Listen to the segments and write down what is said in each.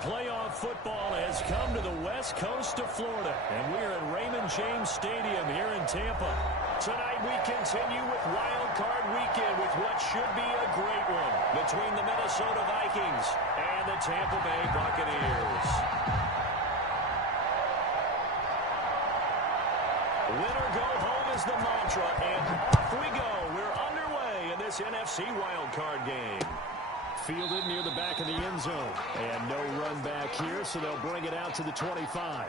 Playoff football has come to the west coast of Florida, and we're at Raymond James Stadium here in Tampa. Tonight we continue with Wild Card Weekend with what should be a great one between the Minnesota Vikings and the Tampa Bay Buccaneers. Win or go home is the mantra, and off we go. We're underway in this NFC Wild Card game. Fielded near the back of the end zone. And no run back here, so they'll bring it out to the 25.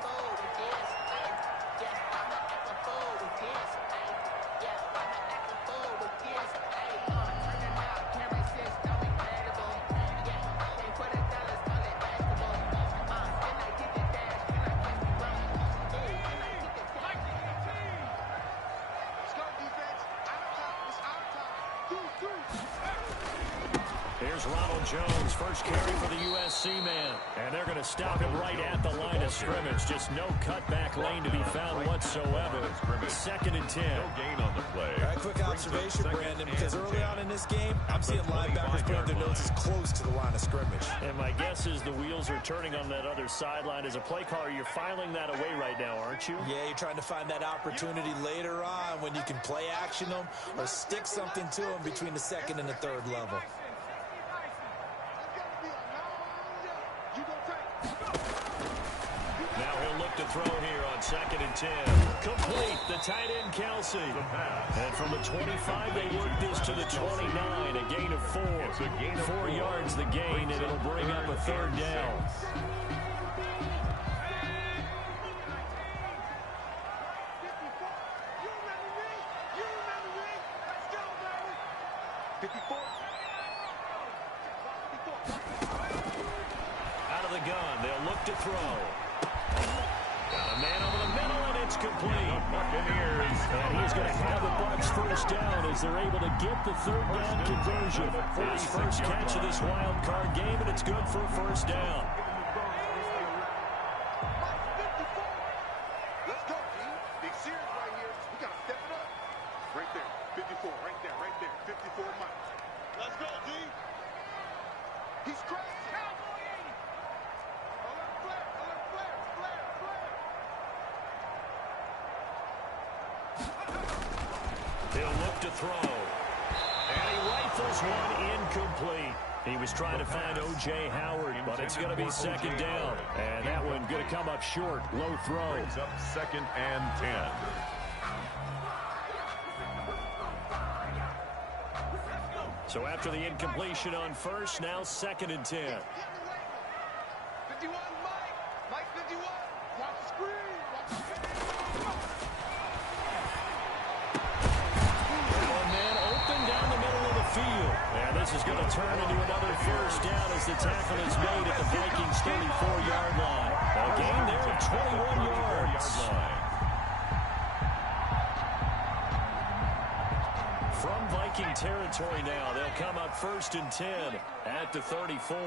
Here's Ronald Jones, first carry for the USC man. And they're going to stop him right at the line of scrimmage. Just no cutback lane to be found whatsoever. 2nd and 10. No gain on the play. All right, quick observation, Brandon, because early on in this game, I'm seeing linebackers putting their noses close to the line of scrimmage. And my guess is the wheels are turning on that other sideline. As a play caller, you're filing that away right now, aren't you? Yeah, you're trying to find that opportunity later on when you can play action them or stick something to them between the 2nd and the 3rd level. Now he'll look to throw here on 2nd and 10. Complete, the tight end Kelsey. And from the 25, they work this to the 29, a gain of 4. 4 yards the gain, and it'll bring up a 3rd down. Out of the gun, they'll look to throw. Got a man over the middle, and it's complete. Buccaneers. And he's going to have the Bucs first down as they're able to get the 3rd down conversion. His first catch of this wild card game, and it's good for a first down. Let's go, team. Big series right here. We got to step it up. Right there. 54. Right there. Right there. 54 miles. Let's go, D. He's crazy. He'll look to throw. And he rifles one incomplete. He was trying to find O.J. Howard, but it's going to be 2nd down. And that one going to come up short. Low throw. Brings up 2nd and 10. So after the incompletion on first, now 2nd and 10. 51, Mike. Mike 51. Watch the screen. Watch the screen. One man open down the middle of the field. And this is going to turn into another first down as the tackle is made at the Vikings 34-yard line. A gain there of 21 yards. From Viking territory now, they'll come up 1st and 10 at the 34.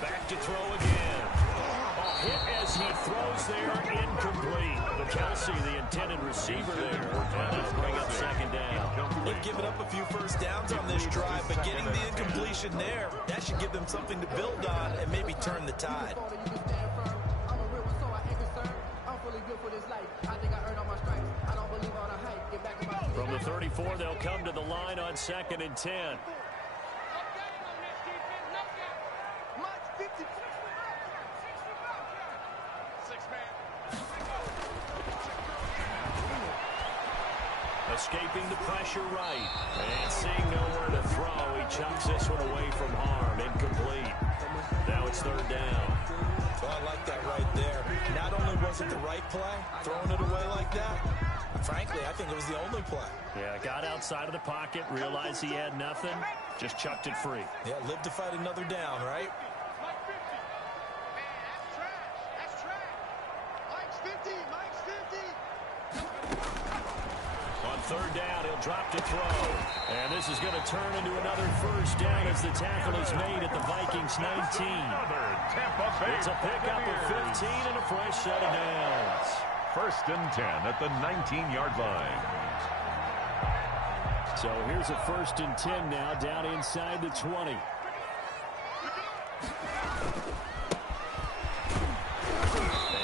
Back to throw again. A hit as he throws there, incomplete. But Kelsey, the intended receiver there, and that'll bring up 2nd down. They've given up a few first downs on this drive, but getting the incompletion there, that should give them something to build on and maybe turn the tide. From the 34, they'll come to the line on 2nd and 10. Escaping the pressure right. And seeing nowhere to throw, he chucks this one away from harm. Incomplete. Now it's 3rd down. Well, I like that right there. Not only was it the right play, throwing it away like that, frankly, I think it was the only play. Yeah, got outside of the pocket, realized he had nothing, just chucked it free. Yeah, live to fight another down, right? On third down, he'll drop to throw. And this is going to turn into another first down as the tackle is made at the Vikings 19. It's a pickup of 15 and a fresh set of downs. First and 10 at the 19-yard line. So here's a first and 10 now down inside the 20.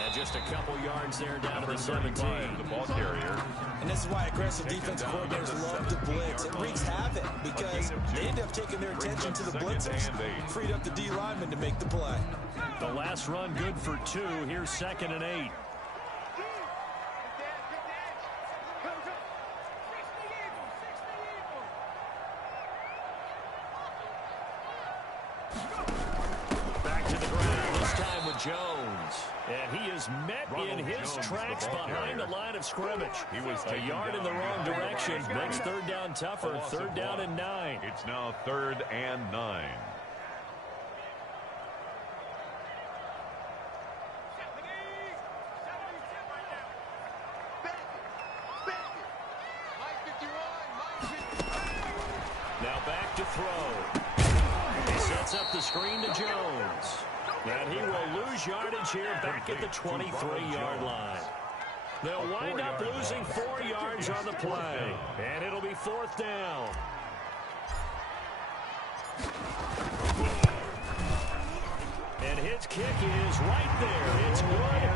And just a couple yards there down to the 17. The ball carrier. And this is why aggressive defensive coordinators love to blitz. It wreaks havoc because they end up taking their attention to the blitzers. Freed up the D lineman to make the play. The last run good for 2. Here's 2nd and 8. Back to the ground, this time with Jones. And he is met in his tracks behind the line of scrimmage. He was a yard in the wrong direction. Makes third down tougher. Third down and 9. It's now 3rd and 9. Now back to throw. He sets up the screen to Jones. And he will lose yardage here back at the 23-yard line. They'll wind up losing 4 yards on the play. And it'll be 4th down. And his kick is right there. It's good.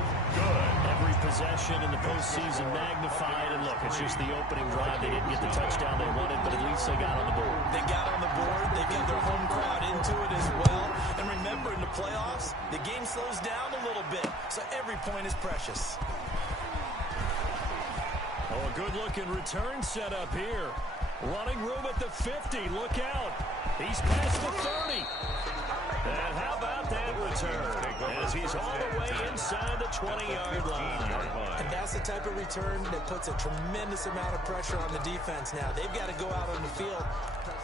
Every possession in the postseason magnified. And look, it's just the opening drive. They didn't get the touchdown they wanted, but at least they got on the board. They got on the board. They got their home crowd into it as well. And remember, in the playoffs, the game slows down a little bit, so every point is precious. Oh, a good-looking return set up here. Running room at the 50. Look out. He's past the 30. And how about that return? As he's all the way inside the 20-yard line. And that's the type of return that puts a tremendous amount of pressure on the defense now. They've got to go out on the field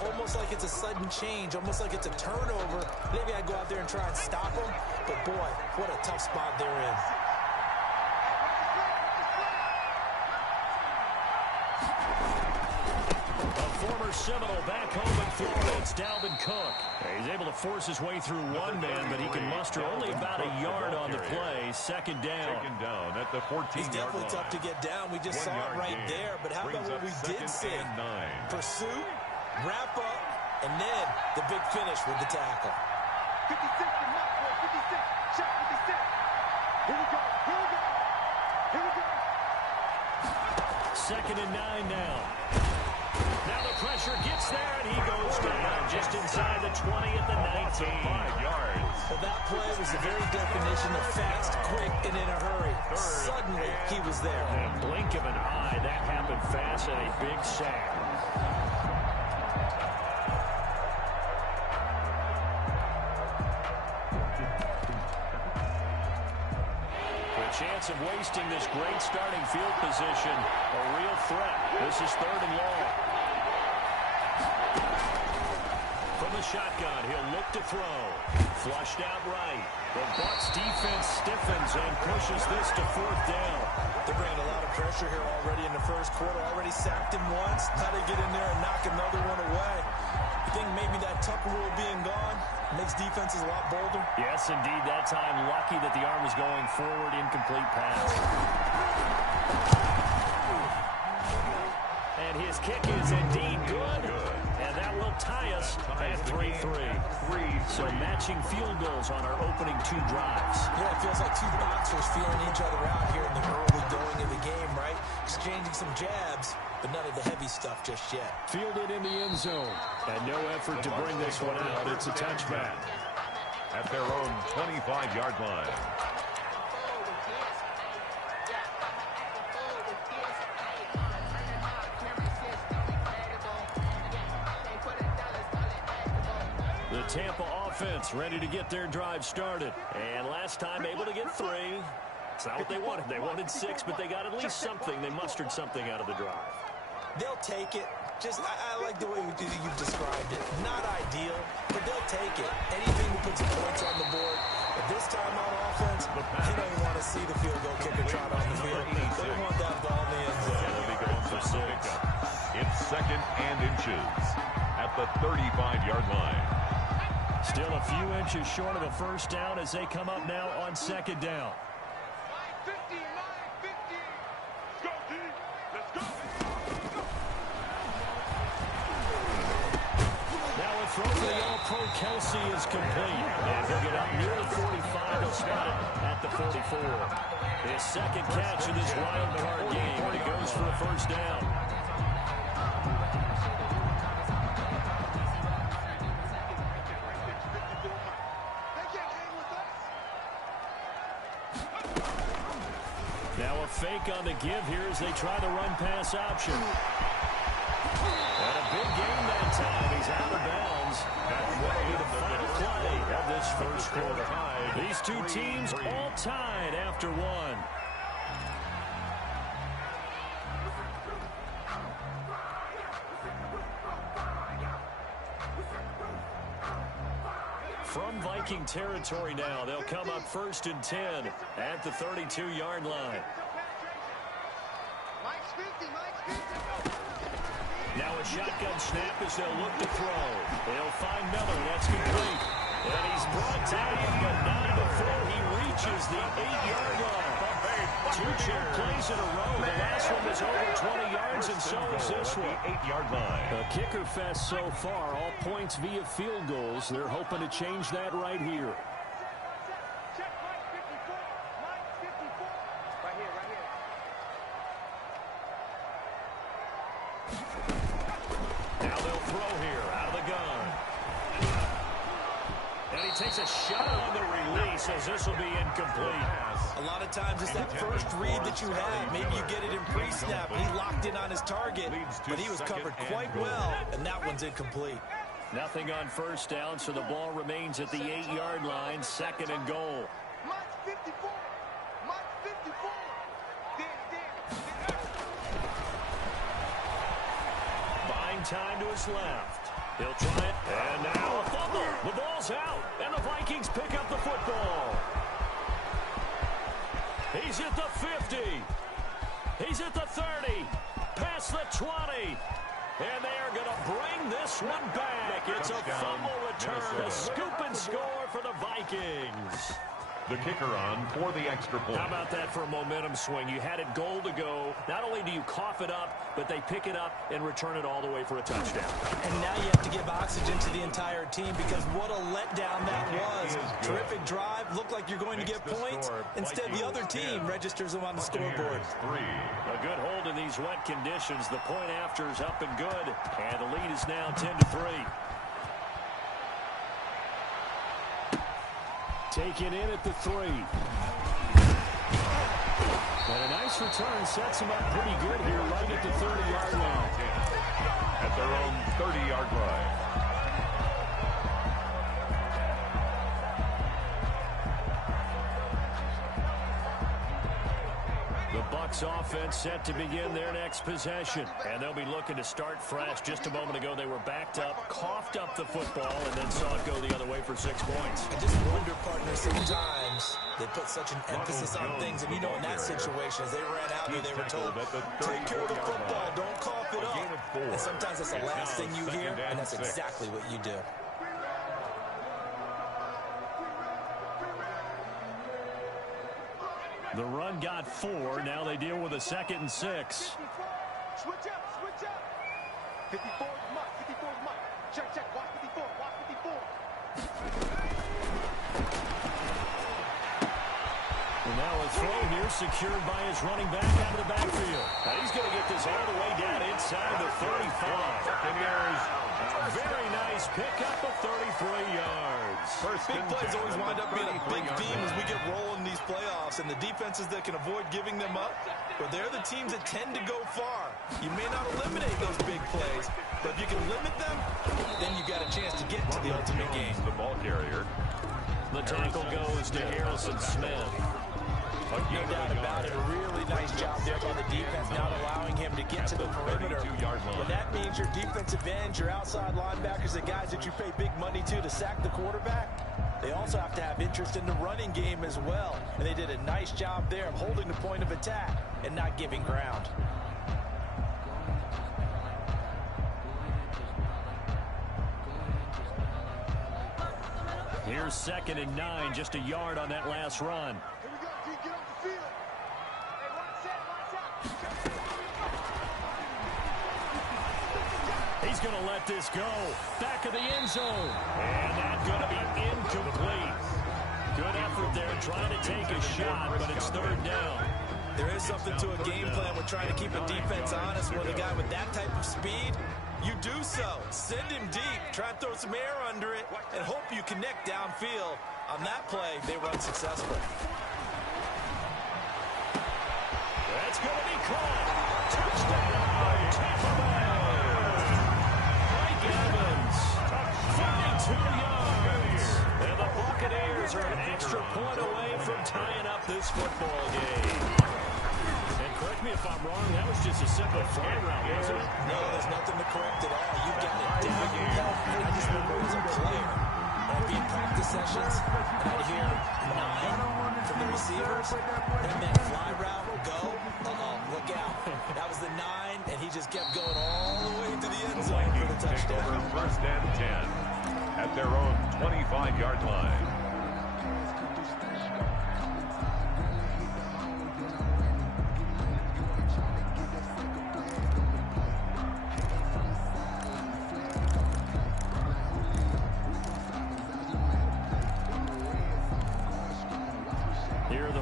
almost like it's a sudden change, almost like it's a turnover. They've got to go out there and try and stop them. But, boy, what a tough spot they're in. Former Seminole back home in Florida. It's Dalvin Cook. He's able to force his way through one man, but he can muster only about a yard on the play. 2nd down. Taken down at the 14-yard line. He's definitely tough to get down. We just saw it right there. But how about what we did see? Pursuit, wrap up, and then the big finish with the tackle. 56 to Mark, boy, 56. Shot 56. Here we go. Here we go. Here we go. 2nd and 9 now. Now the pressure gets there, and he goes down just inside the 20 at the 19. 5 yards. Well, that play was the very definition of fast, quick, and in a hurry. Suddenly, he was there. In a blink of an eye, that happened fast, and a big sack. The chance of wasting this great starting field position, a real threat. This is 3rd and long. From the shotgun, he'll look to throw. Flushed out right. The Bucks defense stiffens and pushes this to 4th down. They're bringing a lot of pressure here already in the first quarter. Already sacked him once. Now they get in there and knock another one away. You think maybe that Tucker rule being gone makes defenses a lot bolder? Yes, indeed. That time, lucky that the arm was going forward. Incomplete pass. And his kick is indeed good. And that will tie us at 3-3. So matching field goals on our opening 2 drives. Yeah, it feels like 2 boxers feeling each other out here in the early going of the game, right? Exchanging some jabs, but none of the heavy stuff just yet. Fielded in the end zone. And no effort to bring this one out. It's a touchback. At their own 25-yard line. The Tampa offense ready to get their drive started. And last time able to get 3. It's not what they wanted. They wanted 6, but they got at least something. They mustered something out of the drive. They'll take it. I like the way you've described it. Not ideal, but they'll take it. Anything that puts points on the board. But this time on offense, you don't want to see the field goal kicker trot on the field. They want that ball in the end zone. for 6. It's 2nd and inches at the 35-yard line. Still a few inches short of a first down as they come up now on 2nd down. Now a throw for the All-Pro Kelsey is complete. And he'll get up near the 45. He'll spot it at the 44. His 2nd catch in this wild card game, and he goes for a first down. Now a fake on the give here as they try the run-pass option. And a big game that time. He's out of bounds. That will be the final play of this first quarter. These two teams all tied after one. From Viking territory now, they'll come up 1st and 10 at the 32-yard line. Now a shotgun snap as they'll look to throw. They'll find Miller. That's complete. And he's brought down, but not before he reaches the 8-yard line. 2 check plays in a row. The last one was over 20 yards, and so is this one. 8-yard line. A kicker fest so far. All points via field goals. They're hoping to change that right here. Now they'll throw here out of the gun. And he takes a shot on the release as this will be incomplete. A lot of times it's that first read that you have. Maybe you get it in pre-snap. He locked in on his target, but he was covered quite well, and that one's incomplete. Nothing on first down, so the ball remains at the 8-yard line, 2nd and goal. Buying time to his left. He'll try it, and now a fumble. The ball's out, and the Vikings pick up the football. He's at the 50. He's at the 30. Past the 20. And they are going to bring this one back. It's a fumble return, a scoop and score for the Vikings. The kicker on for the extra point. How about that for a momentum swing? You had it goal to go. Not only do you cough it up, but they pick it up and return it all the way for a touchdown. And now you have to give oxygen to the entire team because what a letdown that was. Terrific drive. Looked like you're going to get points. Instead, the other team registers them on the scoreboard. A good hold in these wet conditions. The point after is up and good. And the lead is now 10-3. Taken in at the 3. And a nice return sets him up pretty good here right at the 30-yard line. At their own 30-yard line. The Bucks offense set to begin their next possession. And they'll be looking to start fresh. Just a moment ago, they were backed up, coughed up the football, and then saw it go the other way for 6 points. I just wonder, partner, sometimes they put such an emphasis on things. And, you know, in that situation, as they ran out there, they were told, take care of the football, don't cough it up. And sometimes that's the last thing you hear, and that's exactly what you do. The run got 4. Now they deal with a 2nd and 6. Switch up, switch up. 54 is Muck, 54 is Muck. Check, check, watch 54, watch 54. And now a throw here secured by his running back out of the backfield. Now he's going to get this all the way down inside the 35. And here's a very nice pickup of 33 yards. Big plays always wind up being a big theme as we get rolling in these playoffs, and the defenses that can avoid giving them up, but they're the teams that tend to go far. You may not eliminate those big plays, but if you can limit them, then you got a chance to get to the ultimate game. the ball carrier. The tackle goes to Harrison Smith. No doubt about it. A really nice job there by the defense, not allowing him to get to the perimeter. But that means your defensive ends, your outside linebackers, the guys that you pay big money to sack the quarterback, they also have to have interest in the running game as well. And they did a nice job there of holding the point of attack and not giving ground. Here's 2nd and 9, just a yard on that last run. Here we go, D. Get off the field. He's going to let this go. Back of the end zone. And that's going to be incomplete. Good effort there trying to take a shot, but it's 3rd down. There is something to a game plan with trying to keep a defense honest with a guy with that type of speed. You do so. Send him deep. Try and throw some air under it and hope you connect downfield. On that play, they run successful. That's going to be caught. Touchdown, Tampa Bay. Mike Evans, 32 yards. And the Buccaneers are an extra point away from tying up this football game. And correct me if I'm wrong, that was just a simple fly route, wasn't it? No, there's nothing to correct at all. You've got it down. I just remember as a player, I'd be in practice sessions, and I'd hear 9 from the receivers. That meant fly route, go. Look out. That was the 9, and he just kept going all the way to the end zone for the touchdown. 1st and 10 at their own 25-yard line.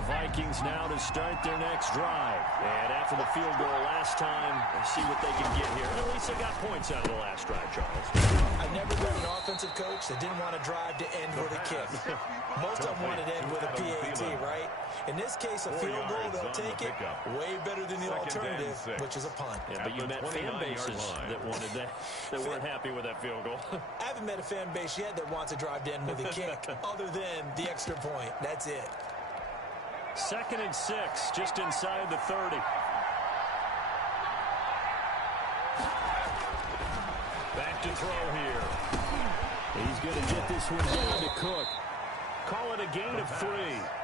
Vikings now to start their next drive. And after the field goal last time, let's see what they can get here. At least they got points out of the last drive, Charles. I've never been an offensive coach that didn't want to drive to end with a kick. Most of them wanted to end with a PAT, right? In this case, a field goal, they'll take it way better than the alternative, which is a punt. Yeah, but you met fan bases that wanted that weren't happy with that field goal. I haven't met a fan base yet that wants to drive to end with a kick other than the extra point. That's it. 2nd and 6, just inside the 30. Back to throw here. He's going to get this one down to Cook. Call it a gain of 3,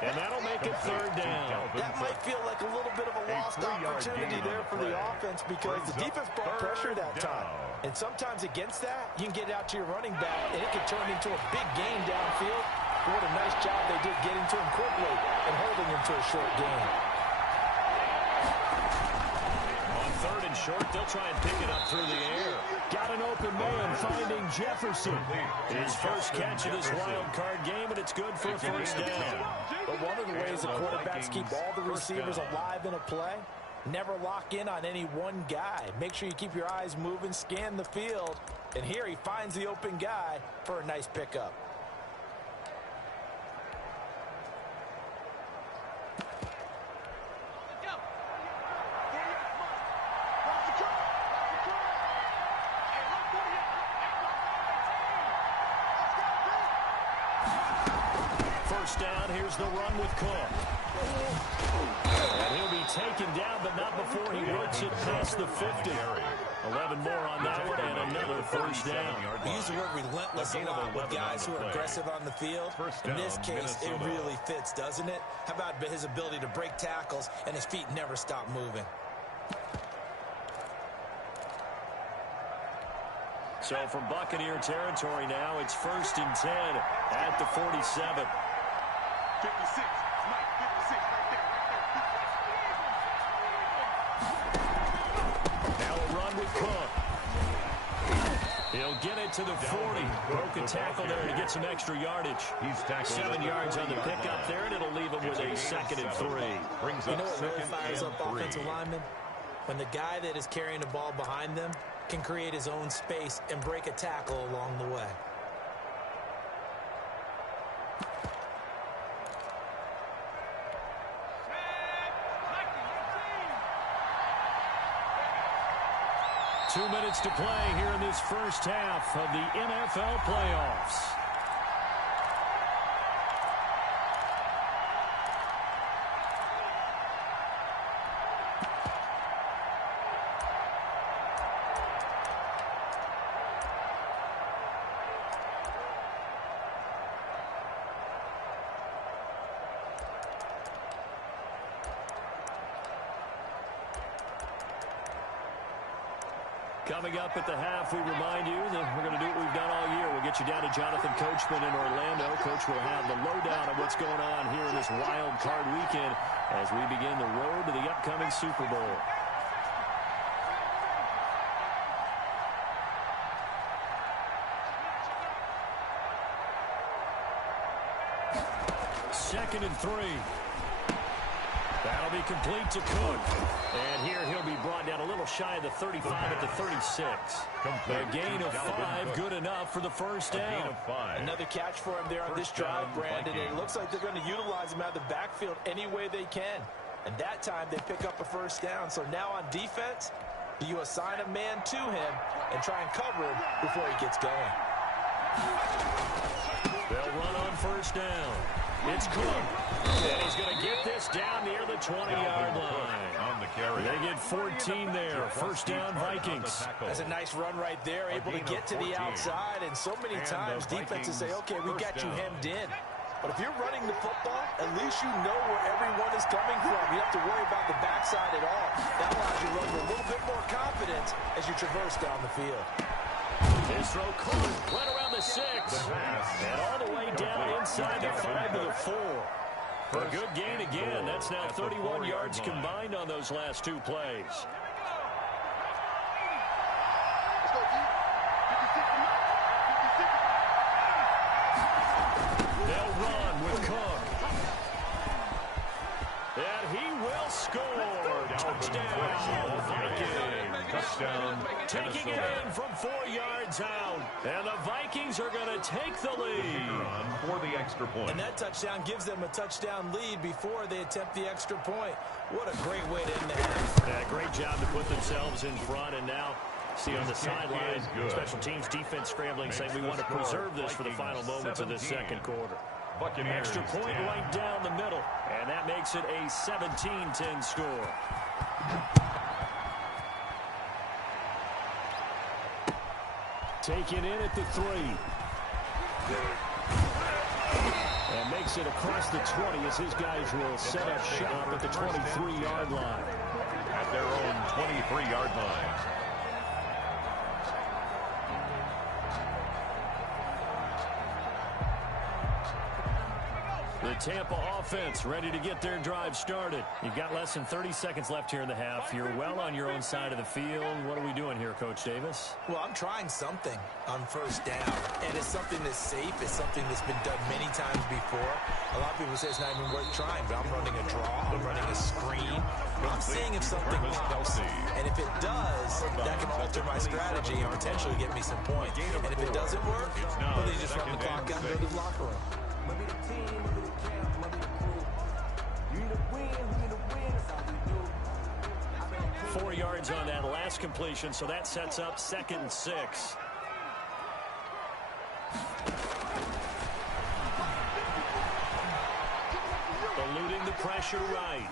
and that'll make it 3rd down. That might feel like a little bit of a lost opportunity there for the offense because the defense brought pressure that time. And sometimes against that, you can get out to your running back, and it can turn into a big gain downfield. What a nice job they did getting to him quickly and holding him to a short gain. On 3rd and short, they'll try and pick it up through the air. Got an open man finding Jefferson. His first catch of this wild card game, and it's good for a 1st down. But one of the ways the quarterbacks keep all the receivers alive in a play, never lock in on any one guy. Make sure you keep your eyes moving, scan the field, and here he finds the open guy for a nice pickup. Down, here's the run with Cook. And he'll be taken down, but not before he works it past the 50. 11 more on that one, and another 1st down. We use the word relentless a lot with guys who are aggressive on the field. In this case, it really fits, doesn't it? How about his ability to break tackles, and his feet never stop moving? So from Buccaneer territory now, it's 1st and 10 at the 47. 56. Mike, 56 right there. Now a run with Cook. He'll get it to the 40. Broke a tackle there to get some extra yardage. 7 yards on the pickup there, and it'll leave him with a 2nd and 3. You know what really fires up offensive linemen? When the guy that is carrying the ball behind them can create his own space and break a tackle along the way. Two minutes to play here in this first half of the NFL playoffs. Coming up at the half, we remind you that we're going to do what we've done all year. We'll get you down to Jonathan Coachman in Orlando. Coach will have the lowdown of what's going on here in this wild card weekend as we begin the road to the upcoming Super Bowl. Second and 3. That'll be complete to Cook. And here he'll be brought down a little shy of the 35 at the 36. A gain of 5, good enough for the first down. Another catch for him there on this drive, Brandon. And it looks like they're going to utilize him out of the backfield any way they can. And that time they pick up a first down. So now on defense, you assign a man to him and try and cover him before he gets going. They'll run on first down. It's Cook. And he's going to get this down near the 20-yard line. On the carry. They get 14 there. First down, Vikings. That's a nice run right there, able to get to the outside. And so many times defenses say, okay, we got you hemmed in. But if you're running the football, at least you know where everyone is coming from. You don't have to worry about the backside at all. That allows you to run with a little bit more confidence as you traverse down the field. His throw caught right around the 6. And all the way down inside the 5 to the 4. A good gain again. That's now 31 yards combined on those last 2 plays. They'll run with Cook. And he will score. Touchdown, Vikings. Touchdown, Taking it in from 4 yards out. And the Vikings are going to take the lead. For the extra point. And that touchdown gives them a touchdown lead before they attempt the extra point. What a great way to end the half. Yeah, great job to put themselves in front. And now, see on the sideline, special teams defense scrambling, saying we want to preserve this for the final moments of this second quarter. Extra point right down the middle. And that makes it a 17-10 score. Taken in at the 3. And makes it across the 20 as his guys will set up shop at the 23-yard line. At their own 23-yard line. The Tampa offense ready to get their drive started. You've got less than 30 seconds left here in the half. You're well on your own side of the field. What are we doing here, Coach Davis? Well, I'm trying something on first down, and it's something that's safe. It's something that's been done many times before. A lot of people say it's not even worth trying, but I'm running a draw. I'm running a screen. I'm seeing if something pops, and if it does, that can alter my strategy and potentially get me some points. And if it doesn't work, well, they just run the clock out and go to the locker room. 4 yards on that last completion, so that sets up 2nd and 6. Eluding the pressure right.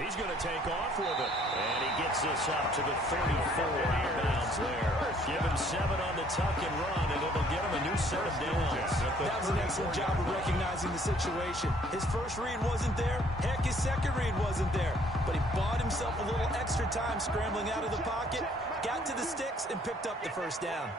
He's going to take off with it. And he gets this up to the 34 out of bounds there. Give him 7 on the tuck and run, and it'll get him a new set of downs. That was an excellent job of recognizing the situation. His first read wasn't there. Heck, his second read wasn't there. But he bought himself a little extra time scrambling out of the pocket, got to the sticks, and picked up the first down.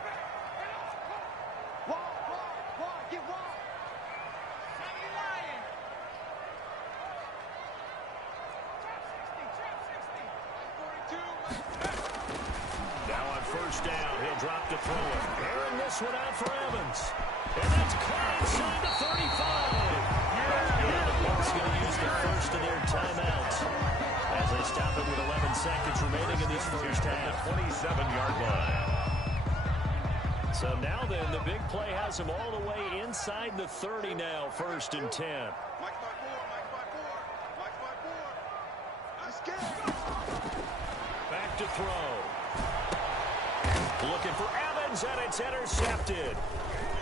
Down, he'll drop to throw it. Airing this one out for Evans. And that's caught inside the 35. And the Bucks going to use the first of their timeouts as they stop it with 11 seconds remaining in this first half. 27-yard line. So now then, the big play has him all the way inside the 30 now, 1st and 10. Back to throw. Looking for Evans, and it's intercepted.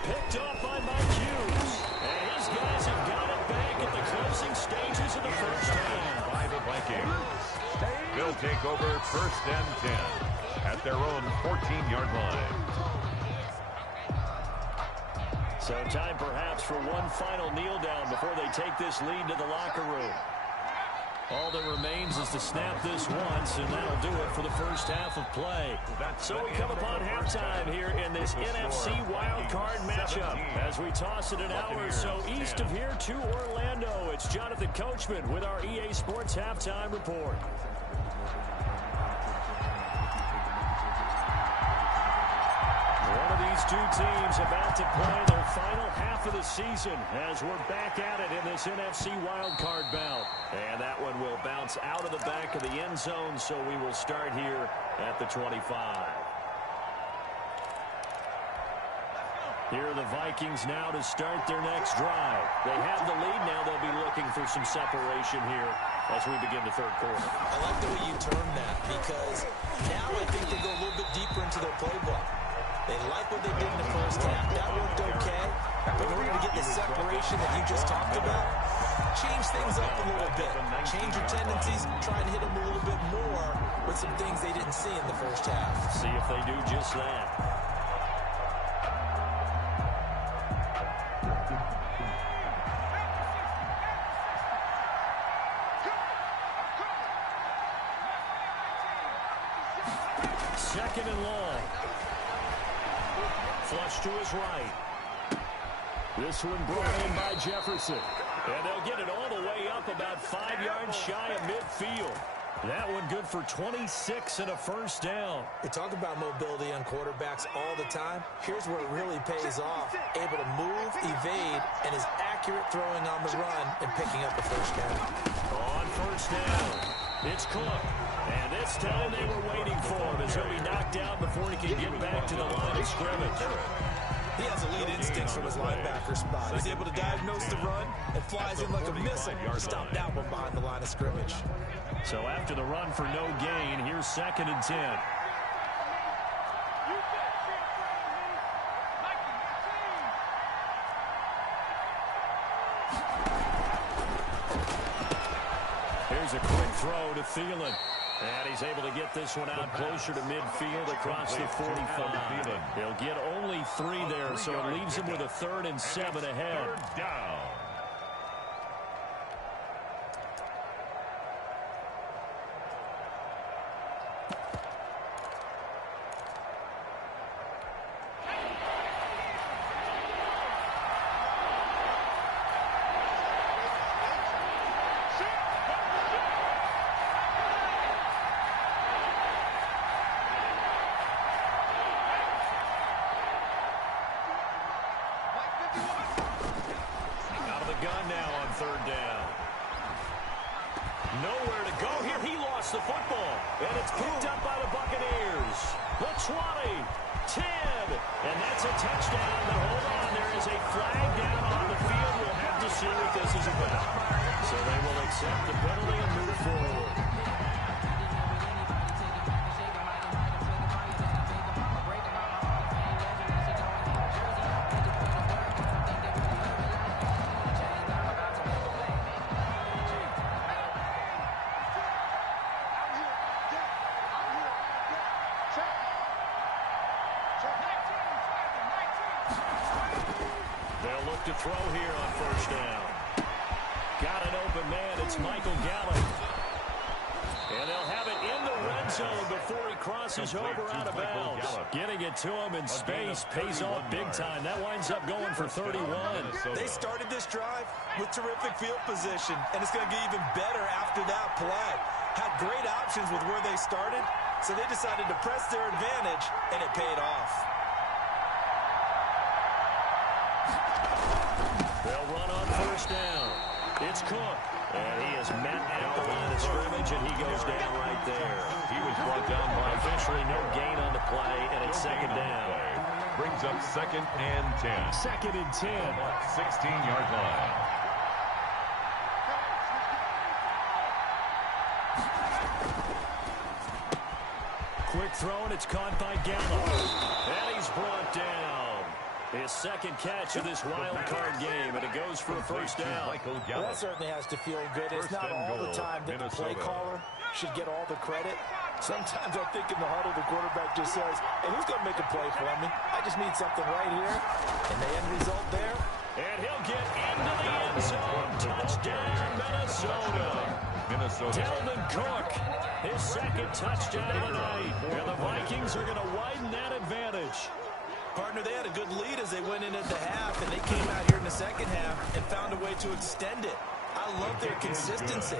Picked off by Mike Hughes. And his guys have got it back at the closing stages of the first half. By the Vikings. They'll take over 1st and 10 at their own 14-yard line. So time perhaps for one final kneel down before they take this lead to the locker room. All that remains is to snap this once, and that'll do it for the first half of play. So we come upon halftime here in this NFC wildcard matchup. As we toss it an hour or so east of here to Orlando, it's Jonathan Coachman with our EA Sports Halftime Report. One of these two teams about to play their final half of the season as we're back at it in this NFC wildcard bout. And that one will bounce out of the back of the end zone, so we will start here at the 25. Here are the Vikings now to start their next drive. They have the lead now. They'll be looking for some separation here as we begin the third quarter. I like the way you term that because now I think they go a little bit deeper into their playbook. They like what they did in the first half. That worked okay. But in order to get the separation that you just talked about, change things up a little bit. Change your tendencies. Try and hit them a little bit more with some things they didn't see in the first half. See if they do just that. Second and long. Flush to his right. This one brought in by Jefferson. And they'll get it all the way up about 5 yards shy of midfield. That one good for 26 and a first down. We talk about mobility on quarterbacks all the time. Here's where it really pays off. Able to move, evade, and is accurate throwing on the run and picking up the first down. On first down, it's Cook. And this time they were waiting for him as he'll be knocked out before he can get back to the line of scrimmage. He has elite instincts from his linebacker spot. He's able to diagnose the run and flies in like a missile to stop that one behind the line of scrimmage. So after the run for no gain, here's 2nd and 10. Here's a quick throw to Thielen. And he's able to get this one out closer to midfield across the 45. He'll get only 3 there, so it leaves him with a 3rd and 7 ahead. Third down. Out of the gun now on 3rd down. Nowhere to go here. He lost the football. And it's picked up by the Buccaneers. The 20, 10. And that's a touchdown. But hold on. There is a flag down on the field. We'll have to see what this is about. So they will accept the penalty and move forward. They'll look to throw here on first down. Got an open man. It's Michael Gallup. And they'll have it in the red zone before he crosses over out of bounds. Getting it to him in space pays off big time. That winds up going for 31. They started this drive with terrific field position, and it's going to get even better after that play. Had great options with where they started, so they decided to press their advantage, and it paid off. They'll run on first down. It's Cook. And he is met at the line of scrimmage, and he goes down right there. He was brought down by Officially no gain on the play, and it's 2nd down. Brings up 2nd and 10. 2nd and 10. 16-yard line. Quick throw, and it's caught by Gallup. And he's brought down. His 2nd catch of this wild card game, and it goes for a first down. Well, that certainly has to feel good. It's not all the time that the play caller should get all the credit. Sometimes I think in the huddle, the quarterback just says, hey, who's going to make a play for me? I just need something right here. And the end result there. And he'll get into the end zone. Touchdown, Minnesota. Minnesota. Delvin Cook, his second touchdown of the night. And the Vikings are going to widen that advantage. Partner, they had a good lead as they went in at the half, and they came out here in the second half and found a way to extend it. I love their consistency.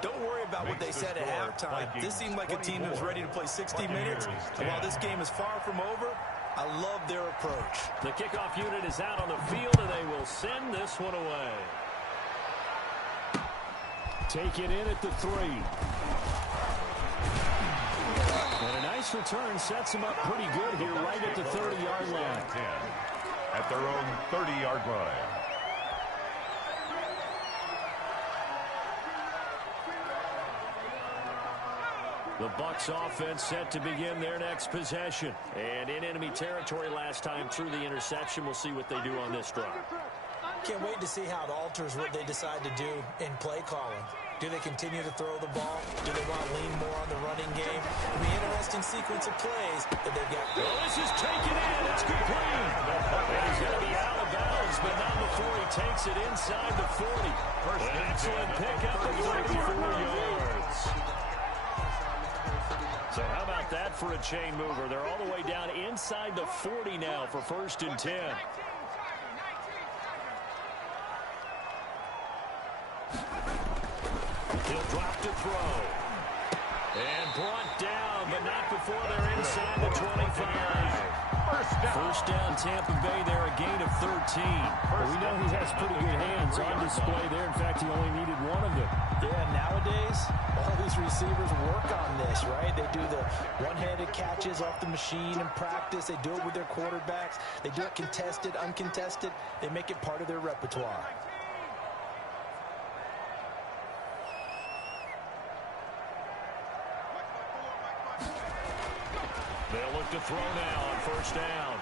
Don't worry about what they said at halftime. This seemed like a team that was ready to play 60 minutes. And while this game is far from over, I love their approach. The kickoff unit is out on the field, and they will send this one away. Take it in at the 3. And a nice return sets them up pretty good here right at the 30-yard line. At their own 30-yard line. The Bucks offense set to begin their next possession. And in enemy territory last time through the interception. We'll see what they do on this drive. Can't wait to see how it alters what they decide to do in play calling. Do they continue to throw the ball? Do they want to lean more on the running game? It'll be an interesting sequence of plays that they've got. Oh, this is taken in. It's complete. And he's going to be out of bounds, but not before he takes it inside the 40. An excellent pickup at 34 yards. So how about that for a chain mover? They're all the way down inside the 40 now for 1st and 10. He'll drop to throw. And brought down, but not before they're inside the 25. First down, Tampa Bay there, a gain of 13. Well, we know he has pretty good hands on display there. In fact, he only needed one of them. Yeah, nowadays, all these receivers work on this, right? They do the one-handed catches off the machine in practice. They do it with their quarterbacks. They do it contested, uncontested. They make it part of their repertoire. They'll look to throw now on 1st down.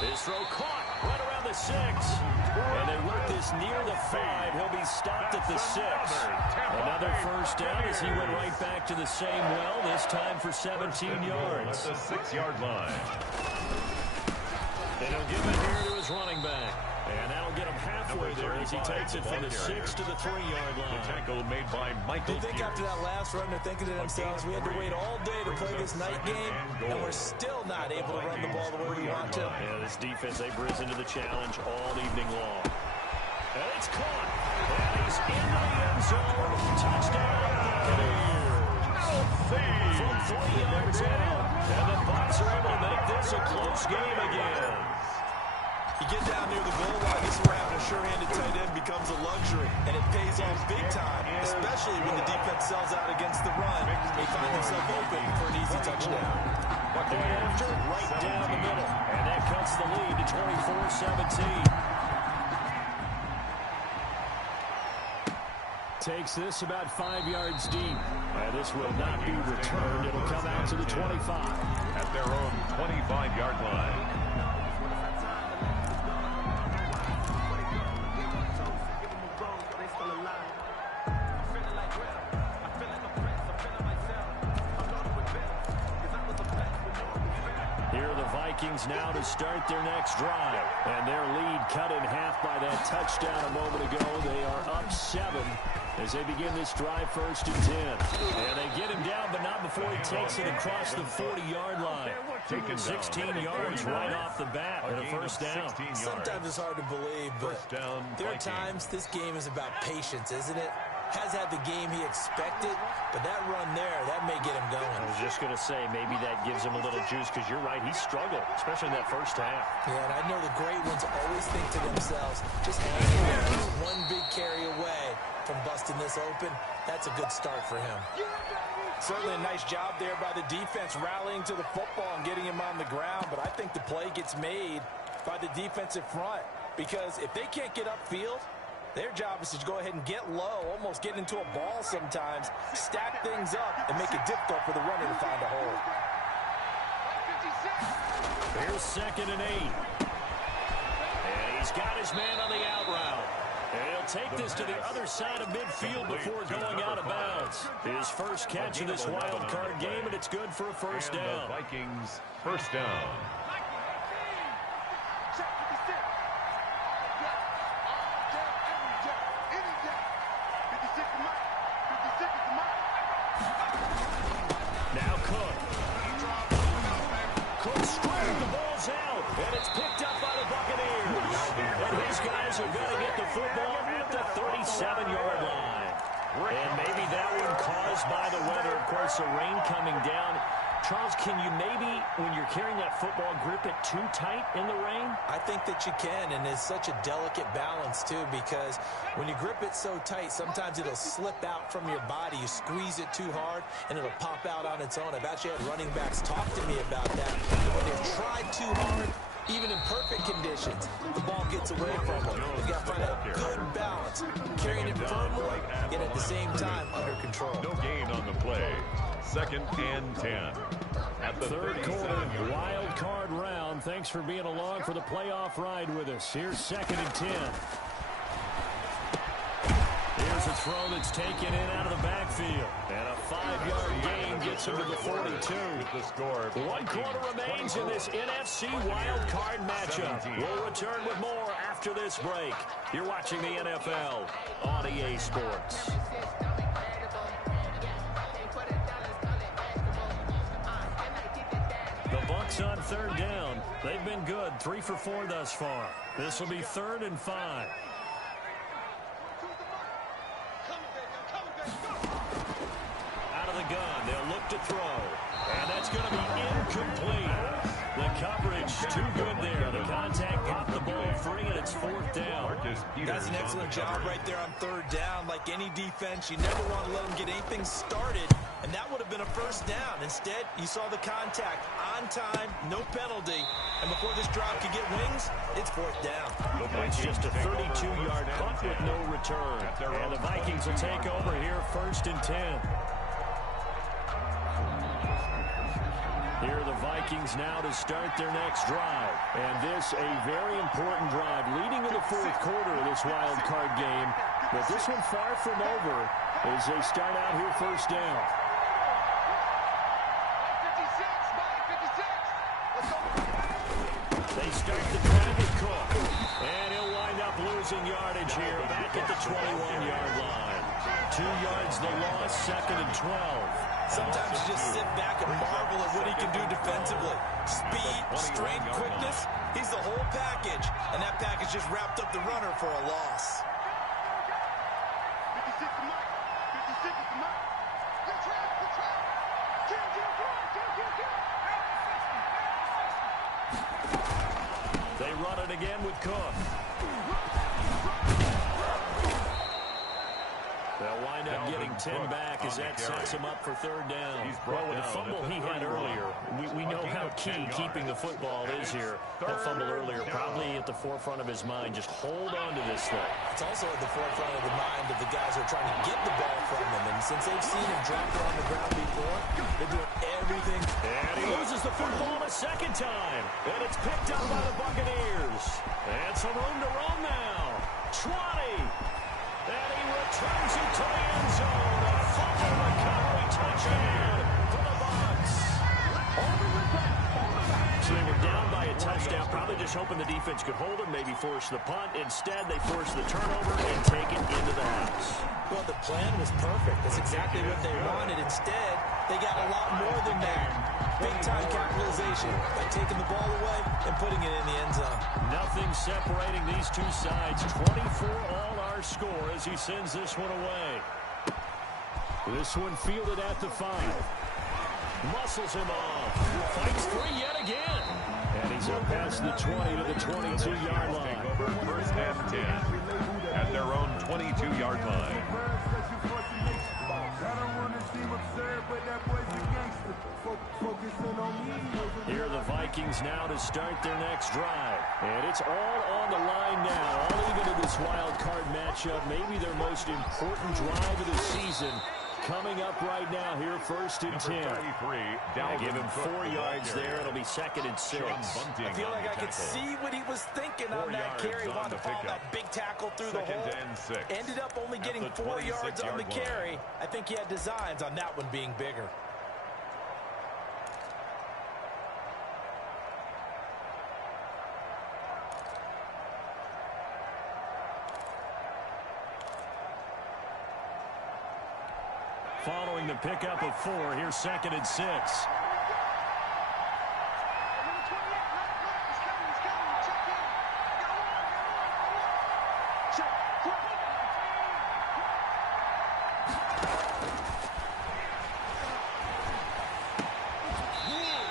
His throw caught right around the 6. And they work this near the 5. He'll be stopped at the 6. Another 1st down as he went right back to the same well, this time for 17 yards. At the 6-yard line. And he'll give it here to his running back. And that'll get him halfway there as he takes it from the 6 to the 3-yard line. The tackle made by Michael. I think after that last run, they're thinking to themselves, we had to wait all day to play this night game, and we're still not able to run the ball the way we want to. Yeah, this defense, they've risen to the challenge all evening long. And it's caught. And he's in the end zone. Touchdown, Buccaneers. From 3 yards out. And the Bucs are able to make this a close game again. You get down near the goal line, this is where having a sure-handed tight end becomes a luxury, and it pays off big time, especially when the defense sells out against the run. They find themselves open for an easy touchdown. Going after right down the middle, and that cuts the lead to 24-17. Takes this about 5 yards deep. This will not be returned. It'll come out to the 25. At their own 25-yard line. Vikings now to start their next drive. And their lead cut in half by that touchdown a moment ago. They are up 7 as they begin this drive 1st and 10. And they get him down, but not before he takes it across the 40-yard line. 16 yards right off the bat and a 1st down. Sometimes it's hard to believe, but there are times this game is about patience, isn't it? Has had the game he expected, but that run there, that may get him going. I was just going to say, maybe that gives him a little juice, because you're right, he struggled, especially in that 1st half. Yeah, and I know the great ones always think to themselves, just hanging there, just one big carry away from busting this open. That's a good start for him. Certainly a nice job there by the defense, rallying to the football and getting him on the ground, but I think the play gets made by the defensive front, because if they can't get upfield, their job is to go ahead and get low, almost get into a ball sometimes, stack things up, and make it difficult for the runner to find a hole. Here's 2nd and 8. And he's got his man on the out route. And he'll take this to the other side of midfield before going out of bounds. His first catch of this wild card game, and it's good for a 1st down. The Vikings 1st down. Now Cook. Cook straight, the ball's out, and it's picked up by the Buccaneers. And his guys are going to get the football at the 37-yard line. And maybe that one caused by the weather. Of course, the rain coming down. Charles, can you maybe, when you're carrying that football, grip it too tight in the rain? I think that you can, and it's such a delicate balance, too, because when you grip it so tight, sometimes it'll slip out from your body. You squeeze it too hard, and it'll pop out on its own. I've actually had running backs talk to me about that. When they've tried too hard, even in perfect conditions, the ball gets away from them. They've got to find a good balance, carrying it firmly, yet at the same time under control. No gain on the play. 2nd and 10. At the third quarter, wild card round. Thanks for being along for the playoff ride with us. Here's 2nd and 10. Here's a throw that's taken in out of the backfield. And a 5-yard gain gets him to the 42. The score. 1 quarter remains in this NFC wild card matchup. We'll return with more after this break. You're watching the NFL on EA Sports. The Bucs on 3rd down. They've been good, 3 for 4 thus far. This will be 3rd and 5. Out of the gun, they'll look to throw. And that's going to be incomplete. The coverage too good there. The contact popped the ball free, and it's 4th down. That's an excellent job right there on 3rd down. Like any defense, you never want to let them get anything started, and that would have been a 1st down. Instead, you saw the contact on time, no penalty, and before this drive could get wings, it's 4th down. It's just a 32-yard punt with no return. And the Vikings will take over here 1st and 10. Here are the Vikings now to start their next drive. And this a very important drive leading in the 4th quarter of this wild card game. But this one far from over as they start out here 1st down. They start the drive with Cook. And he'll wind up losing yardage here back at the 21-yard line. 2 yards the loss, 2nd and 12. Sometimes you just sit back and marvel at what he can do defensively. Speed, strength, quickness, he's the whole package. And that package just wrapped up the runner for a loss. 56 to Mike. 56 to Mike. Good try, good try. They run it again with Cook. They'll wind up getting 10 back as that sets him up for 3rd down. Well, with the fumble he had earlier, we know how key keeping the football is here. That fumble earlier probably at the forefront of his mind. Just hold on to this thing. It's also at the forefront of the mind of the guys who are trying to get the ball from him. And since they've seen him drop it on the ground before, they're doing everything. And he loses the football a 2nd time. And it's picked up by the Buccaneers. And some room to run now. 20. And he returns it to the end zone. A fumble recovery touchdown for the Bucs. So they were down by a touchdown, probably just hoping the defense could hold them, maybe force the punt. Instead, they force the turnover and take it into the house. Well, the plan was perfect. That's exactly what they wanted. Instead, they got a lot more than that. Big-time capitalization by taking the ball away and putting it in the end zone. Nothing separating these two sides. 24 all our score as he sends this one away. This one fielded at the 5. Muscles him off. Fights free yet again. And he's up past the 20 to the 22-yard line. Over 1st and 10 at their own 22-yard line. Here are the Vikings now to start their next drive. And it's all on the line now. All even in this wild card matchup. Maybe their most important drive of the season. Coming up right now here, 1st and 10. Give him 4 yards there. It'll be 2nd and 6. I feel like I could see what he was thinking on that carry. Wanted to follow that big tackle through the hole. Ended up only getting 4 yards on the carry. I think he had designs on that one being bigger. following the pickup of 4. Here's 2nd and 6.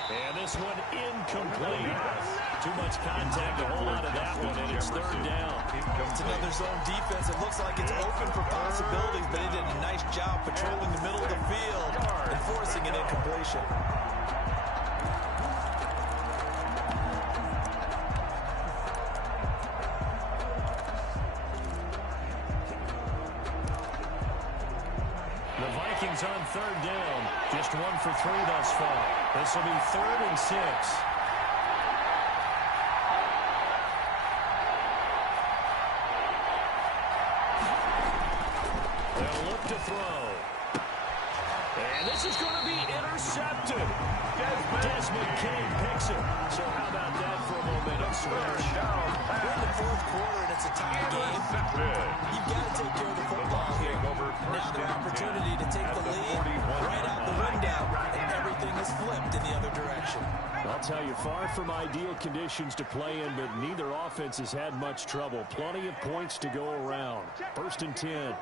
And this one incomplete. Too much contact to hold on to that one, and it's 3rd down. It's another zone defense. It looks like it's open for possibilities, but they did a nice job patrolling the middle of the field and forcing an incompletion. The Vikings on 3rd down. Just 1 for 3 thus far. This will be 3rd and 6. They'll look to throw. And this is going to be intercepted. Desmond King picks it. So how about that for a momentum switch? We're in the 4th quarter, and it's a tie game. You've got to take care of the football here. Now the opportunity to take the lead right out the window, and everything is flipped in the other direction. I'll tell you, far from ideal conditions to play in, but neither offense has had much trouble. Plenty of points to go around. 1st and 10.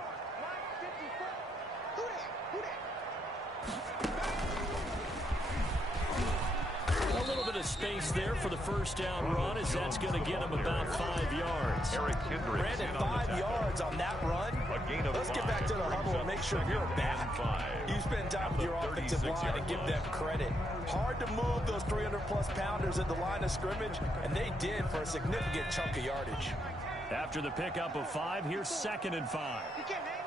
A little bit of space there for the 1st down run, as that's going to get him about 5 yards. Brandon, 5 yards on that run. Let's get back to the huddle and make sure you're back. You spend time with your offensive line and give them credit. Hard to move those 300-plus pounders at the line of scrimmage, and they did for a significant chunk of yardage. After the pickup of 5, here's 2nd and 5. He can't hang.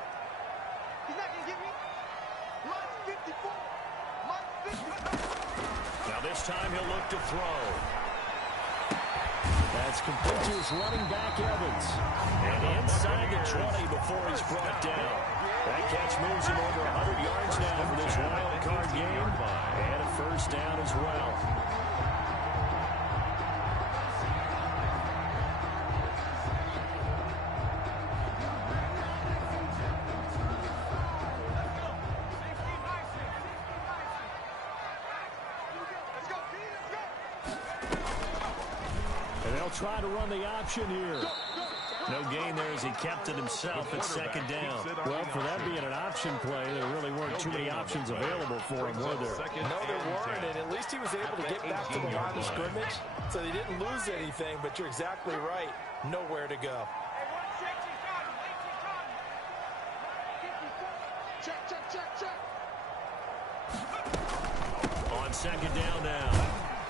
He's not going to get me. Mine's 54. Mine's 54. Now this time he'll look to throw. That's complete to his running back, Evans. And inside the 20 before he's brought down. That catch moves him over 100 yards now for this wild card game. And a 1st down as well. And they'll try to run the option here. No gain there as he kept it himself at 2nd down. Well, for that being an option play, there really weren't too many options available for him, were there? No, there weren't, and at least he was able to get back to the line of scrimmage, so they didn't lose anything, but you're exactly right. Nowhere to go. Check, check, check, check. On 2nd down now.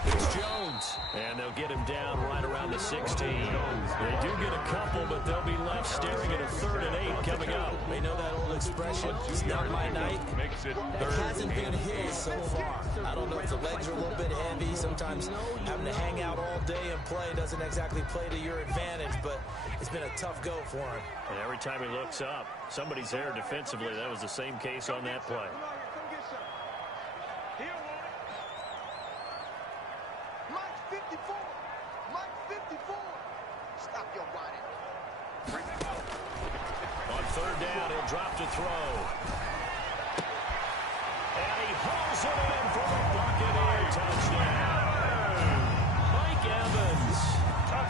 It's Jones, and they'll get him down right around the 16. They do get a couple, but they'll be left staring at a 3rd and 8 coming up. They know that old expression, it's not my night. It hasn't been his so far. I don't know if the legs are a little bit heavy. Sometimes having to hang out all day and play doesn't exactly play to your advantage, but it's been a tough go for him. And every time he looks up, somebody's there defensively. That was the same case on that play. Come get some. He don't want it. Mine's 54. Mine's 54. Stop your whining. On 3rd down, he'll drop to throw. And he hauls it in for the Buccaneer touchdown. Mike Evans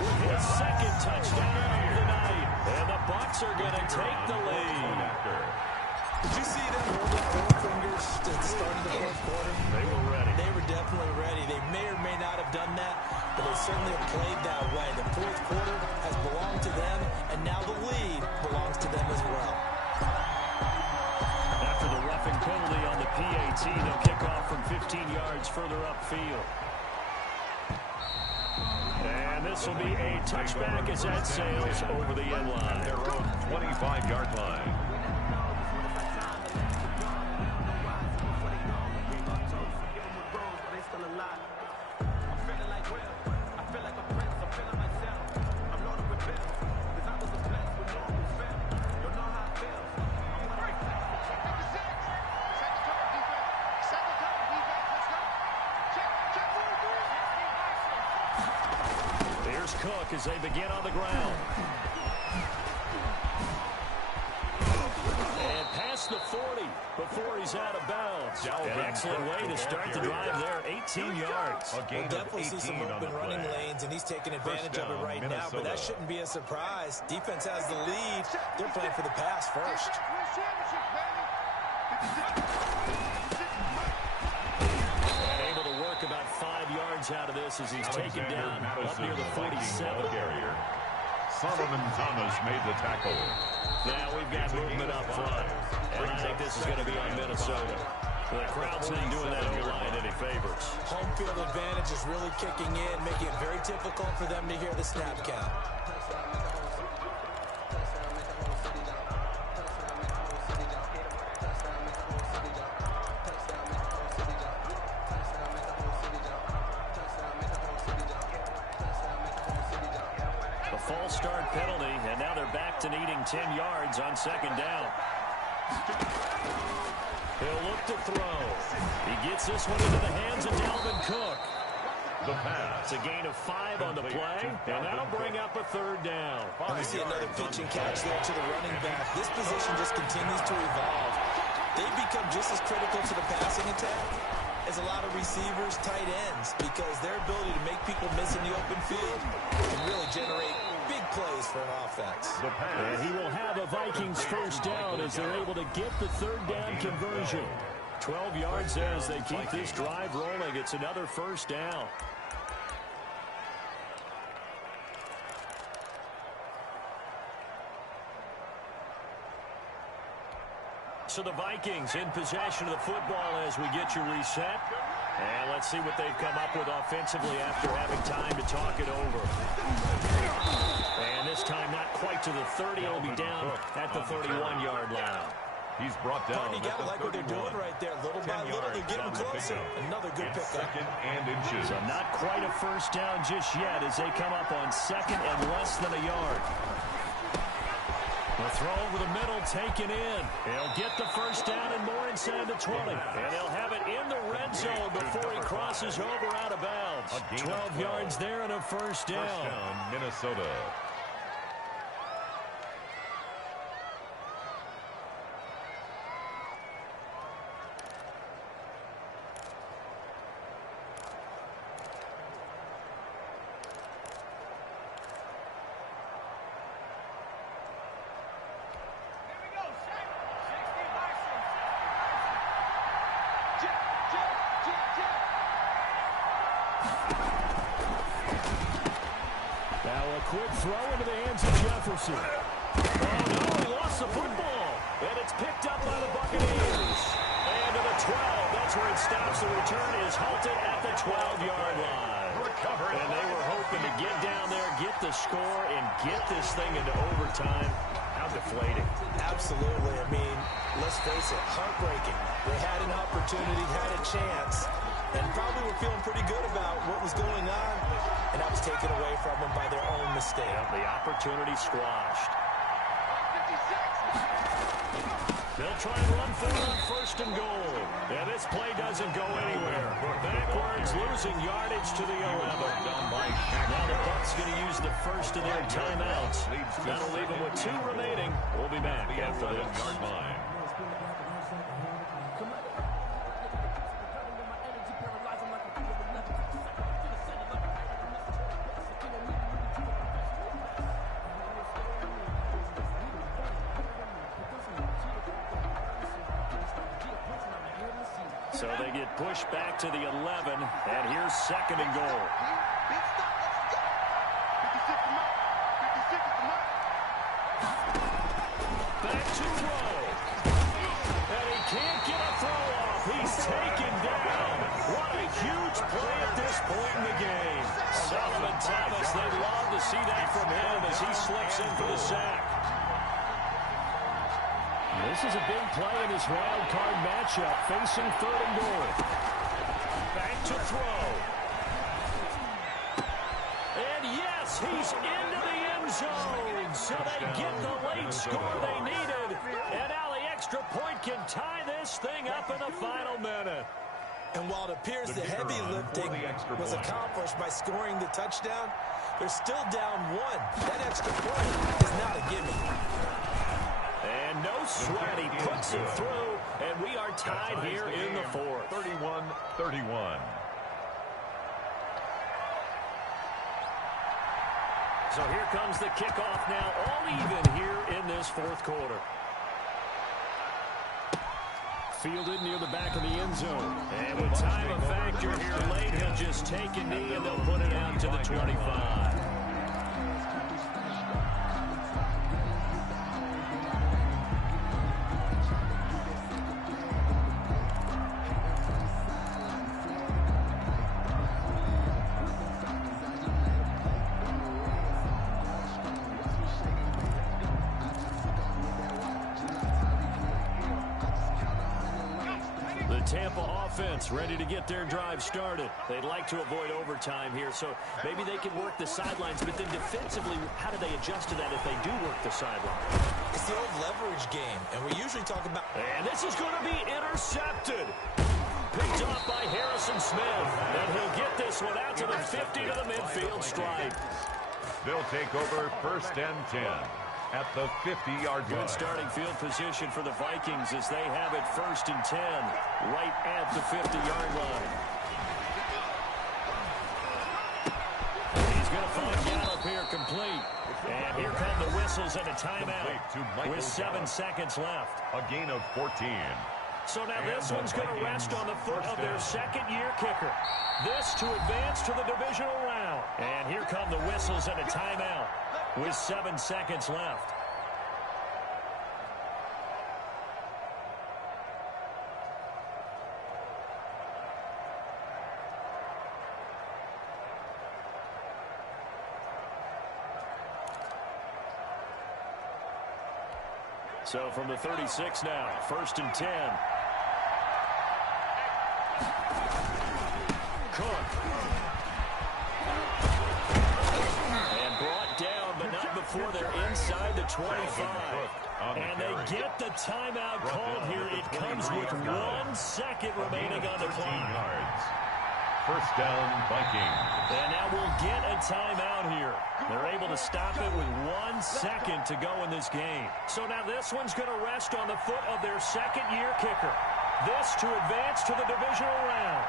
with his 2nd touchdown of the night. And the Bucs are going to take the lead. Did you see them holding 4 fingers to the start of the 4th quarter? They were ready. They were definitely ready. They may or may not have done that, but they certainly have played that way. The 4th quarter has belonged to them, and now the lead belongs to them as well. After the roughing penalty on the PAT, they'll kick off from 15 yards further upfield. And this will be a touchback as that sails over the end line. Their own 25-yard line. Cook as they begin on the ground. And past the 40 before he's is out of bounds. An excellent way to start the drive there, 18 yards. We'll definitely see some open running lanes, and he's taking advantage of it right now, but that shouldn't be a surprise. Defense has the lead. They're playing for the pass first. And able to work about 5 yards out of this as he's taken down up near the 47 area. Solomon Thomas made the tackle. Now we've got movement up front, and I think this is going to be on Minnesota. The crowd's not doing that O-line any favors. Home field advantage is really kicking in, making it very difficult for them to hear the snap count. False start penalty, and now they're back to needing 10 yards on second down. He'll look to throw. He gets this one into the hands of Dalvin Cook. The pass. It's a gain of 5 on the play, and that'll bring up a third down. And we see another pitch and catch there to the running back. This position just continues to evolve. They've become just as critical to the passing attack as a lot of receivers, tight ends, because their ability to make people miss in the open field can really generate big plays for an offense. And he will have a Vikings first down as they're able to get the third down conversion. 12 yards there as they keep this drive rolling. It's another first down. So the Vikings in possession of the football as we get you reset. And let's see what they've come up with offensively after having time to talk it over. And this time not quite to the 30. It'll be down at the 31-yard line. He's brought down. You got to like what they're doing right there. Little by little, they're getting closer. Another good pickup. Second and inches. So not quite a first down just yet as they come up on second and less than a yard. The throw over the middle, taken in. He'll get the first down and more inside the 20. And they'll have it in the red zone before he crosses over out of bounds. 12 yards there and a first down. First down, Minnesota. Quick throw into the hands of Jefferson. Oh, no, he lost the football. And it's picked up by the Buccaneers. And to the 12. That's where it stops. The return is halted at the 12-yard line. And they were hoping to get down there, get the score, and get this thing into overtime. How deflating. Absolutely. I mean, let's face it, heartbreaking. They had an opportunity, had a chance, and probably were feeling pretty good about what was going on, and that was taken away from them by their own mistake. Yeah, the opportunity squashed. They'll try and run for it on first and goal. And this play doesn't go anywhere. Backwards, losing yardage to the 11. Now the Bucs going to use the first of their timeouts. That'll leave them with 2 remaining. We'll be back after this. So they get pushed back to the 11, and here's second and goal. Back to Rowe. And he can't get a throw off. He's taken down. What a huge play at this point in the game. Solomon Thomas, they'd love to see that from him as he slips in for the sack. This is a big play in this wild card matchup, facing third and goal. Back to throw. And yes, he's into the end zone. So they get the late score they needed. And now the extra point can tie this thing up in the final minute. And while it appears the heavy lifting was accomplished by scoring the touchdown, they're still down 1. That extra point is not a gimme. And no sweat, he puts it through, And we are tied here in the fourth. 31-31. So here comes the kickoff now, all even here in this fourth quarter. Fielded near the back of the end zone. And with time a factor here late, he'll just take a knee and they'll put it out to the 25. Tampa offense ready to get their drive started. They'd like to avoid overtime here, so maybe they can work the sidelines, but then defensively, how do they adjust to that if they do work the sideline? It's the old leverage game, and we usually talk about... And this is going to be intercepted. Picked off by Harrison Smith, and he'll get this one out to the 50 to the midfield stripe. They'll take over first and 10. At the 50-yard line. Good starting field position for the Vikings as they have it first and 10 right at the 50-yard line. He's going to find Gallup here complete. And here come the whistles and a timeout with 7 seconds left. A gain of 14. So now this one's going to rest on the foot of their second-year kicker. This to advance to the divisional round. And here come the whistles and a timeout with 7 seconds left. So from the 36 now, first and 10. Cook. And brought down, but not before they're inside the 25. And they get the timeout called here. It comes with 1 second remaining on the clock. First down, Vikings. And now we'll get a timeout here. They're able to stop it with 1 second to go in this game. So now this one's going to rest on the foot of their second-year kicker. This to advance to the divisional round.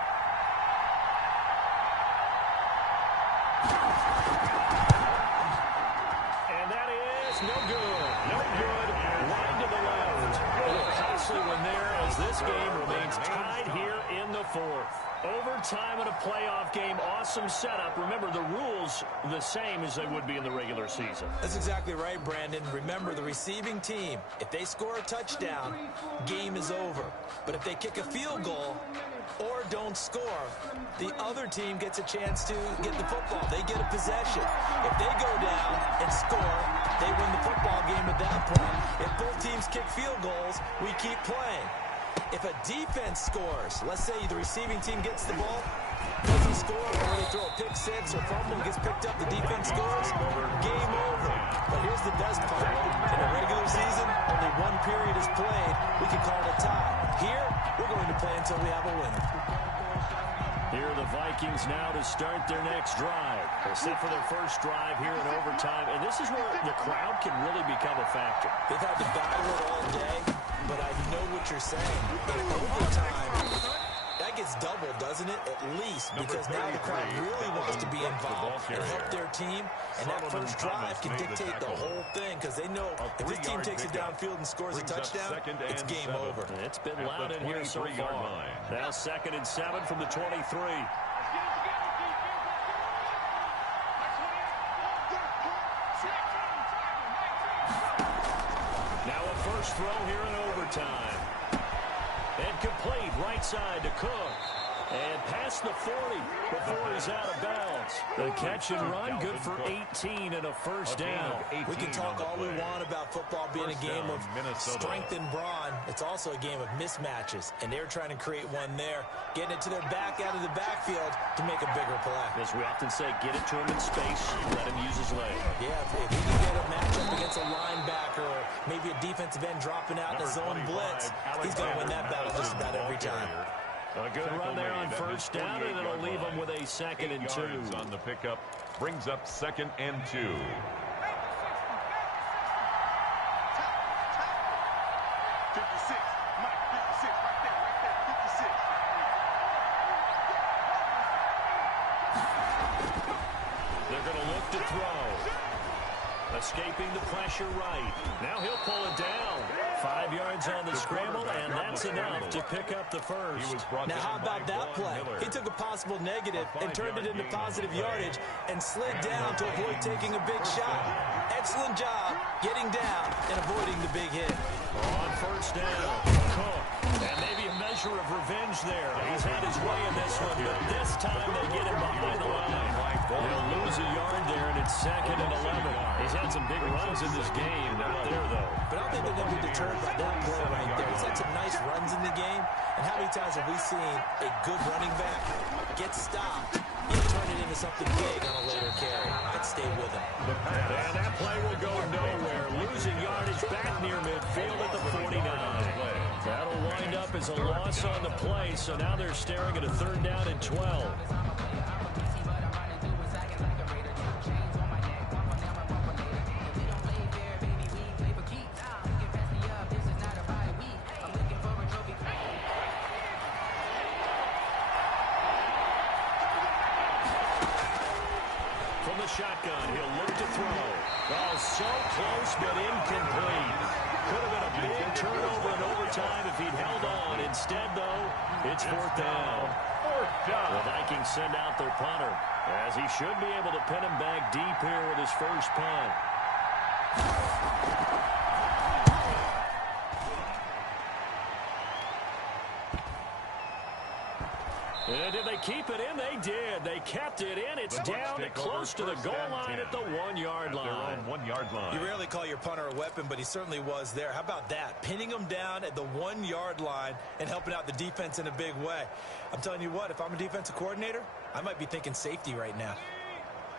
And that is no good. No good. Line to the left. A little costly one there as this game remains tied here in the fourth. Overtime in a playoff game, awesome setup. Remember, the rules the same as they would be in the regular season. That's exactly right, Brandon. Remember, the receiving team, if they score a touchdown, game is over. But if they kick a field goal or don't score, the other team gets a chance to get the football. They get a possession. If they go down and score, they win the football game at that point. If both teams kick field goals, we keep playing. If a defense scores, let's say the receiving team gets the ball, doesn't score, or they throw a pick six or fumble and gets picked up, the defense scores, game over. But here's the best part. In a regular season, only 1 period is played. We can call it a tie. Here, we're going to play until we have a winner. Here are the Vikings now to start their next drive. They're set for their first drive here in overtime, and this is where the crowd can really become a factor. They've had to battle it all day, but I know what you're saying. In overtime, that gets doubled, doesn't it? At least, because now the crowd really wants to be involved and help their team, and that first drive can dictate the whole thing, because they know if this team takes it downfield and scores a touchdown, it's game over. It's been loud in here so far. Now 2nd and 7 from the 23. Now a first throw here in overtime. And complete right side to Cook. And past the 40 before he's out of bounds. The catch and run, good for 18 and a first down. We can talk all we want about football being a game of strength and brawn. It's also a game of mismatches, and they're trying to create one there, getting it to their back out of the backfield to make a bigger play. As we often say, get it to him in space, let him use his leg. Yeah, if he can get a matchup against a linebacker or maybe a defensive end dropping out in a zone blitz, he's going to win that battle just about every time. A good run there on first down, and it'll leave them with a 2nd and 2. On the pickup, brings up 2nd and 2. 56. Mike, 56. throw. Escaping the pressure right. Now he'll pull it down. 5 yards on the scramble, and that's enough to pick up the first. Now, how about that play? He took a possible negative and turned it into positive yardage and slid down to avoid taking a big shot. Excellent job getting down and avoiding the big hit. On first down, Cook. And maybe a measure of revenge there. He's had his way in this one, but this time they get him behind the line. They'll lose a yard there, and it's 2nd and 11. He's had some big runs in this game. Not there, though. But I don't think they're going to be deterred by that play right there. He's had some nice runs in the game. And how many times have we seen a good running back get stopped and turn it into something big on a later carry? That stayed with him. And that play will go nowhere. Losing yardage back near midfield at the 49. That'll wind up as a loss on the play, so now they're staring at a 3rd down and 12. From the shotgun, he'll look to throw. Oh, so close, but incomplete. Could have been a big turnover in overtime if he'd held on. Instead, though, it's 4th down. The Vikings send out their punter, as he should be able to pin him back deep here with his first punt. And did they keep it in? They did. They kept it in. It's down close to the goal line at the 1-yard line. Their own 1-yard line. You rarely call your punter a weapon, but he certainly was there. How about that? Pinning him down at the 1-yard line and helping out the defense in a big way. I'm telling you what, if I'm a defensive coordinator, I might be thinking safety right now.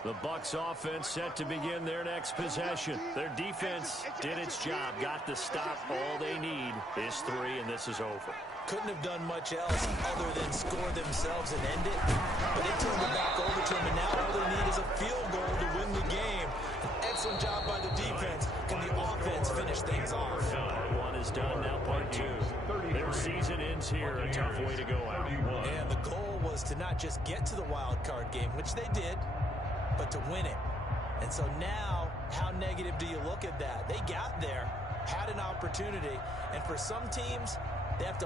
The Bucs offense set to begin their next possession. Their defense did its job, got the stop. All they need is 3, and this is over. Couldn't have done much else other than score themselves and end it. But they turned it back over to him, and now all they need is a field goal to win the game. An excellent job by the defense. Can the offense finish things off? Part 1 is done, now part 2. Their season ends here, a tough way to go out. And the goal was to not just get to the wild card game, which they did, but to win it. And so now, how negative do you look at that? They got there, had an opportunity, and for some teams, they have to